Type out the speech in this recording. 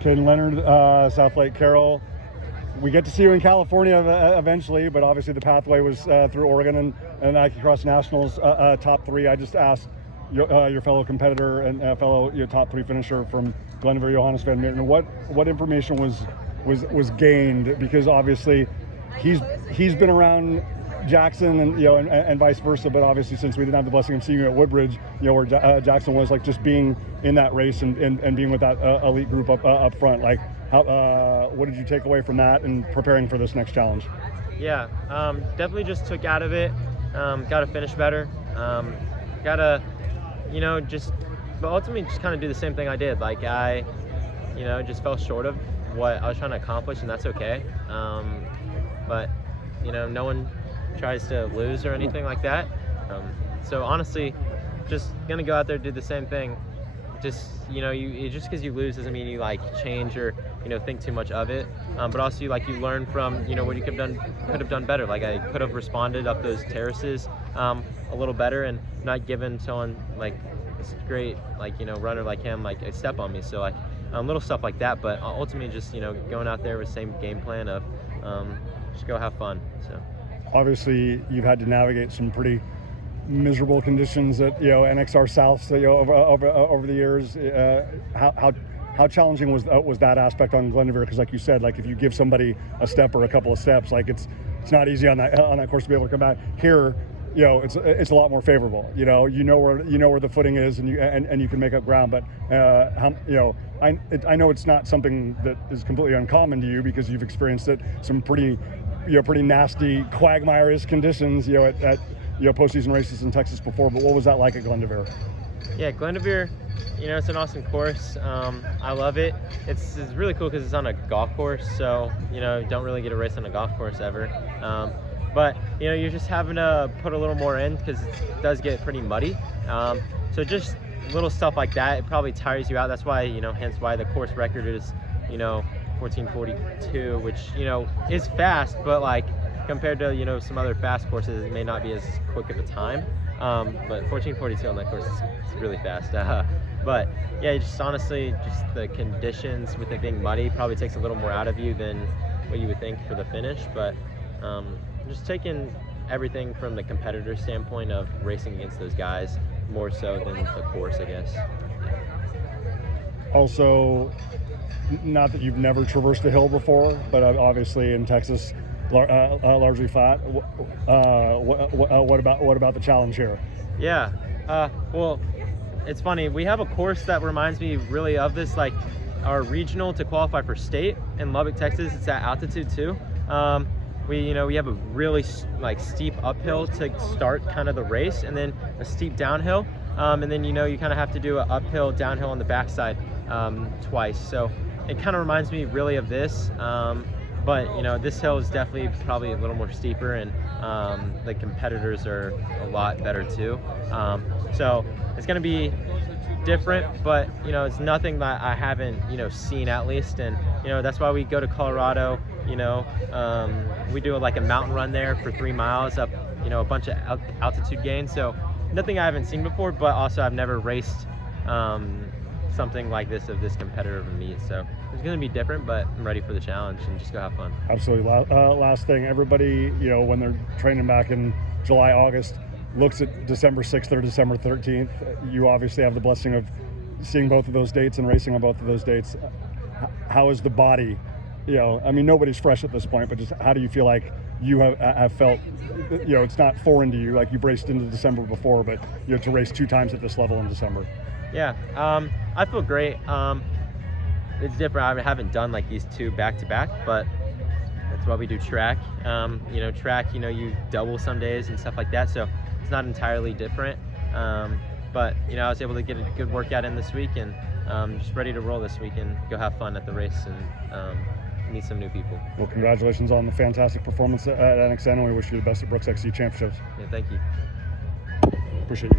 Caden Leonard, Southlake Carroll. We get to see you in California eventually, but obviously the pathway was through Oregon and Nike Cross Nationals top 3. I just asked your fellow competitor and fellow top 3 finisher from Glendoveer, Johannes Van Meerten, what information was gained, because obviously he's been around Jackson and vice versa, but obviously since we didn't have the blessing of seeing you at Woodbridge, where Jackson was, like, just being in that race and being with that elite group up front, like what did you take away from that and preparing for this next challenge? Yeah, definitely just took out of it, got to finish better, got to but ultimately just kind of do the same thing I did. Like, I just fell short of what I was trying to accomplish, and that's okay. But no one tries to lose or anything like that. So honestly, just gonna go out there, do the same thing. Just just because you lose doesn't mean you change or think too much of it. But also you learn from what you could have done better. Like, I could have responded up those terraces a little better and not given someone this great runner like him a step on me. So little stuff like that. But ultimately just going out there with the same game plan of just go have fun. So obviously you've had to navigate some pretty miserable conditions at NXR South over the years. How challenging was that aspect on Glendoveer? Because like you said, if you give somebody a step or a couple of steps, it's not easy on that course to be able to come back. Here, it's a lot more favorable. You know where the footing is, and you can make up ground. But I know it's not something that is completely uncommon to you, because you've experienced it some pretty nasty quagmire-ish conditions at postseason races in Texas before. But what was that like at Glendoveer? Yeah, Glendoveer, it's an awesome course. I love it. It's really cool because it's on a golf course, so don't really get a race on a golf course ever. But you're just having to put a little more in because it does get pretty muddy. So just little stuff like that, it probably tires you out. That's why hence why the course record is 14:42, which is fast, but compared to some other fast courses, it may not be as quick of a time. But 14:42 on that course is really fast. But yeah, just honestly, just the conditions with it being muddy probably takes a little more out of you than what you would think for the finish. But just taking everything from the competitor standpoint of racing against those guys more so than the course, I guess. Also, not that you've never traversed a hill before, but obviously in Texas, largely flat. What about the challenge here? Yeah, well, it's funny. We have a course that reminds me really of this, our regional to qualify for state in Lubbock, Texas. It's at altitude too. We have a really steep uphill to start kind of the race, and then a steep downhill, and then you kind of have to do an uphill downhill on the backside twice. So it kind of reminds me really of this. But this hill is definitely probably a little more steeper, and the competitors are a lot better too. So it's going to be different, but it's nothing that I haven't seen, at least. And that's why we go to Colorado. We do a mountain run there for 3 miles up a bunch of altitude gains. So nothing I haven't seen before, but also I've never raced something like this of this competitive meet. So it's going to be different, but I'm ready for the challenge and just go have fun. Absolutely. Last thing, everybody, when they're training back in July, August, looks at December 6th or December 13th. You obviously have the blessing of seeing both of those dates and racing on both of those dates. How is the body? Nobody's fresh at this point, but just how do you feel like you have felt? It's not foreign to you, like you've raced into December before, but to race 2 times at this level in December. Yeah, I feel great. It's different. I haven't done these 2 back-to-back, but that's why we do track. Track, you double some days and stuff like that, so it's not entirely different. But I was able to get a good workout in this week, and just ready to roll this week and go have fun at the race and meet some new people. Well, congratulations on the fantastic performance at NXN, and we wish you the best at Brooks XC Championships. Yeah, thank you. Appreciate you, man.